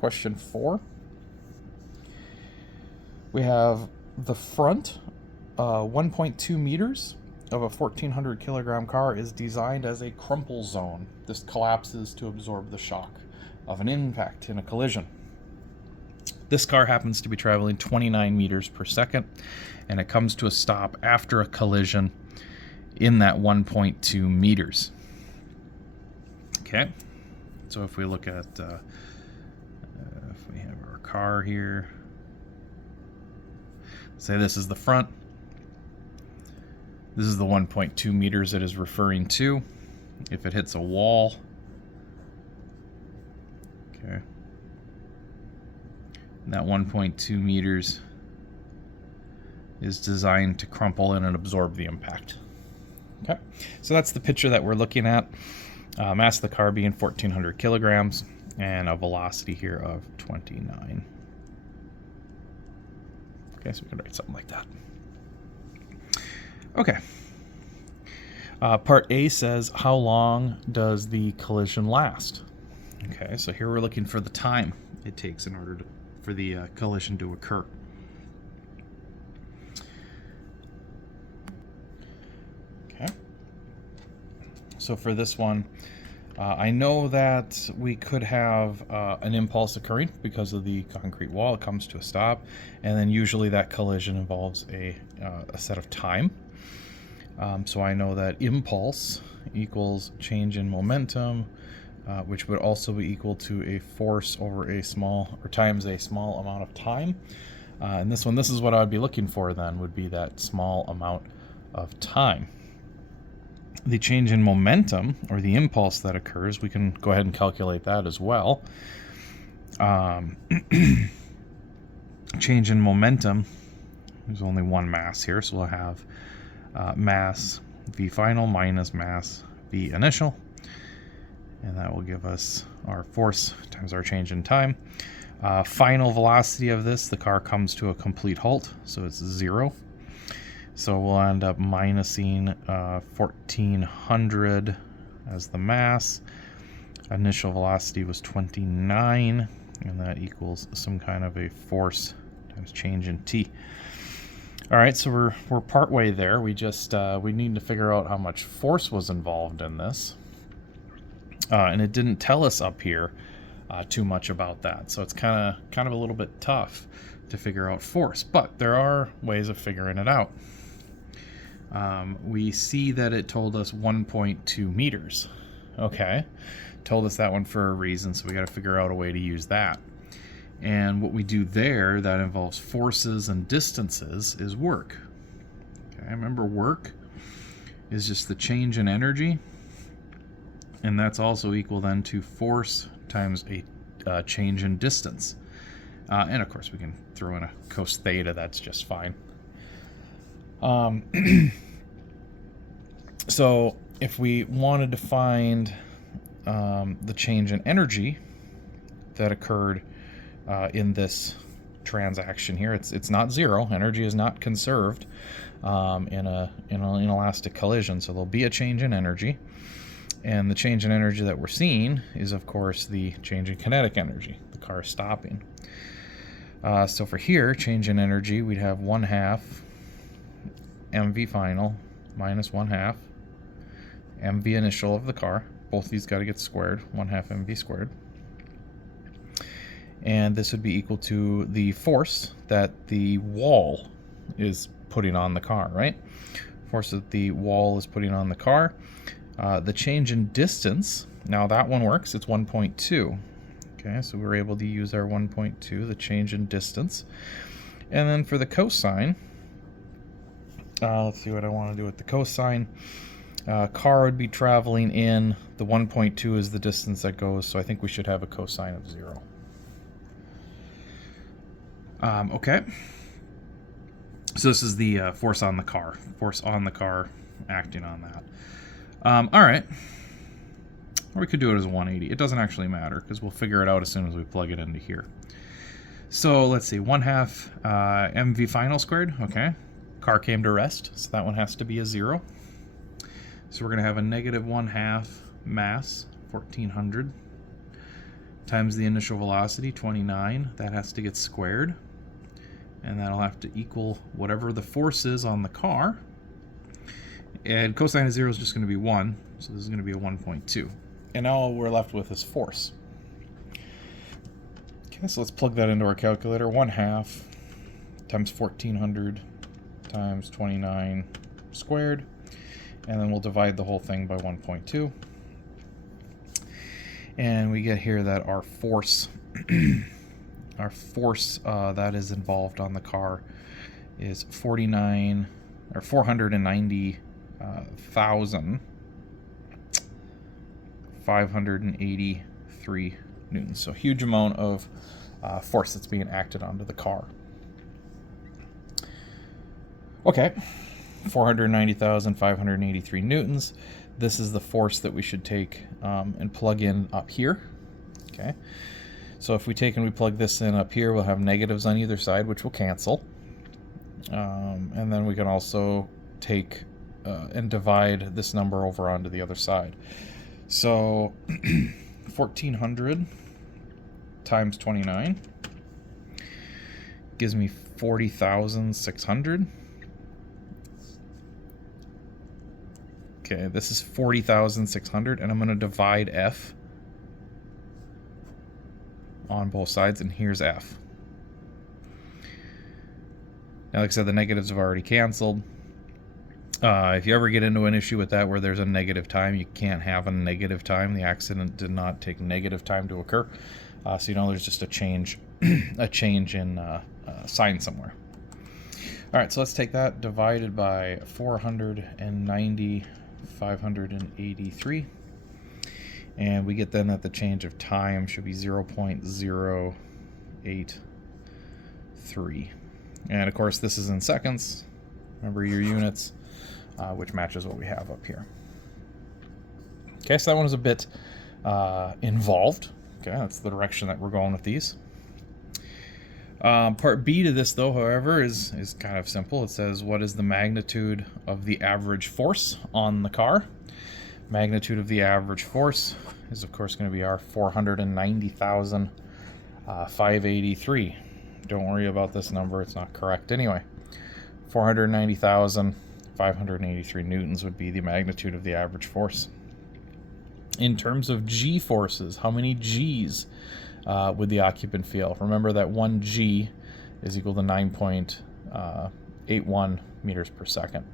Question 4. We have the front 1.2 meters of a 1,400 kilogram car is designed as a crumple zone. This collapses to absorb the shock of an impact in a collision. This car happens to be traveling 29 meters per second, and it comes to a stop after a collision in that 1.2 meters. Okay, so if we look at, if we have our car here, say this is the front, this is the 1.2 meters it is referring to. If it hits a wall, okay, and that 1.2 meters is designed to crumple in and absorb the impact. Okay, so that's the picture that we're looking at. Mass of the car being 1,400 kilograms and a velocity here of 29. Okay, so we can write something like that. Okay. Part A says, how long does the collision last? Okay, so here we're looking for the time it takes in order for the collision to occur. Okay. So for this one, I know that we could have an impulse occurring because of the concrete wall. It comes to a stop, and then usually that collision involves a set of time. So I know that impulse equals change in momentum, which would also be equal to a force over a small, or times a small amount of time. And this one, this is what I'd be looking for then, would be that small amount of time. The change in momentum, or the impulse that occurs, we can go ahead and calculate that as well. Change in momentum, there's only one mass here, so we'll have mass V final minus mass V initial, and that will give us our force times our change in time. Final velocity of this, the car comes to a complete halt, so it's 0. So we'll end up minusing 1,400 as the mass. Initial velocity was 29, and that equals some kind of a force times change in t. All right, so we're partway there. We just we need to figure out how much force was involved in this, and it didn't tell us up here too much about that. So it's kind of a little bit tough to figure out force, but there are ways of figuring it out. We see that it told us 1.2 meters. Okay, told us that one for a reason, so we got to figure out a way to use that. And what we do there that involves forces and distances is work. Okay, remember work is just the change in energy, and that's also equal then to force times a change in distance. And of course we can throw in a cos theta, that's just fine. So if we wanted to find the change in energy that occurred in this transaction here, it's not 0. Energy is not conserved in an inelastic collision, so there'll be a change in energy, and the change in energy that we're seeing is of course the change in kinetic energy, the car stopping. So for here, change in energy, we'd have 1/2 mv final minus 1/2 mv initial of the car. Both these got to get squared, 1/2 mv squared. And this would be equal to the force that the wall is putting on the car, right? Force that the wall is putting on the car. The change in distance, now that one works, it's 1.2. Okay, so we're able to use our 1.2, the change in distance. And then for the cosine, let's see what I want to do with the cosine. Car would be traveling in, the 1.2 is the distance that goes, so I think we should have a cosine of 0. Okay, so this is the force on the car acting on that. All right, or we could do it as 180. It doesn't actually matter because we'll figure it out as soon as we plug it into here. So let's see, 1/2 mv final squared. Okay, car came to rest, so that one has to be a 0. So we're going to have a negative 1/2 mass, 1,400, times the initial velocity, 29. That has to get squared. And that'll have to equal whatever the force is on the car. And cosine of 0 is just going to be 1, so this is going to be a 1.2. And now all we're left with is force. Okay, so let's plug that into our calculator. 1/2 times 1400 times 29 squared. And then we'll divide the whole thing by 1.2. And we get here that our force, that is involved on the car is 490,583 newtons. So huge amount of force that's being acted onto the car. Okay, 490,583 newtons. This is the force that we should take and plug in up here. Okay, so if we take and we plug this in up here, we'll have negatives on either side, which will cancel. And then we can also take and divide this number over onto the other side. So 1400 times 29 gives me 40,600. Okay, this is 40,600, and I'm going to divide F on both sides, and here's F. Now, like I said, the negatives have already canceled. If you ever get into an issue with that where there's a negative time, you can't have a negative time. The accident did not take negative time to occur. So you know there's just a change in sign somewhere. All right, so let's take that divided by 490,583. And we get then that the change of time should be 0.083. And of course, this is in seconds. Remember your units, which matches what we have up here. Okay, so that one is a bit involved. Okay, that's the direction that we're going with these. Part B to this, though, however, is kind of simple. It says, what is the magnitude of the average force on the car? Magnitude of the average force is, of course, going to be our 490,583. Don't worry about this number. It's not correct anyway. 490,583 newtons would be the magnitude of the average force. In terms of G forces, how many Gs would the occupant feel? Remember that 1 G is equal to 9.81 meters per second.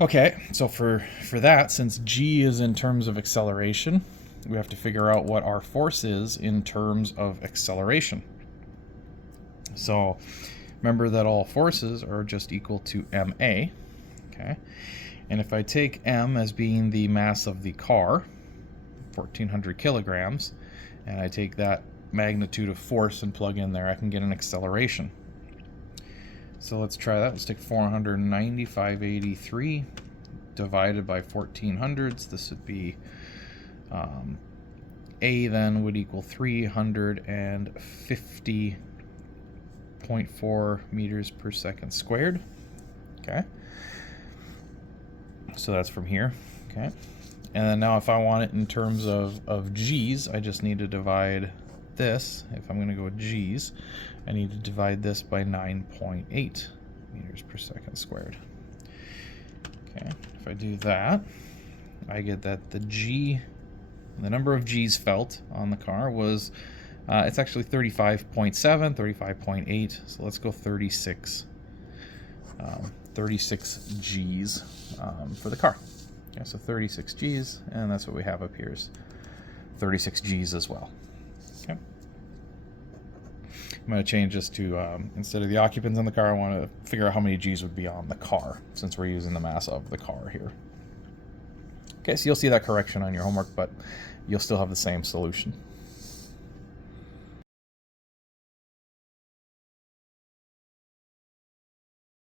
Okay, so for that, since G is in terms of acceleration, we have to figure out what our force is in terms of acceleration. So remember that all forces are just equal to ma. Okay, and if I take m as being the mass of the car, 1,400 kilograms, and I take that magnitude of force and plug in there, I can get an acceleration. So let's try that. Let's take 490,583 divided by 1,400s. This would be A then would equal 350.4 meters per second squared. Okay. So that's from here. Okay. And then now if I want it in terms of G's, I just need to divide this. If I'm going to go with G's, I need to divide this by 9.8 meters per second squared. Okay, if I do that, I get that the number of G's felt on the car was, it's actually 35.7, 35.8, so let's go 36 G's for the car. Okay, so 36 G's, and that's what we have up here is 36 G's as well. Okay. I'm going to change this to, instead of the occupants in the car, I want to figure out how many G's would be on the car, since we're using the mass of the car here. Okay, so you'll see that correction on your homework, but you'll still have the same solution.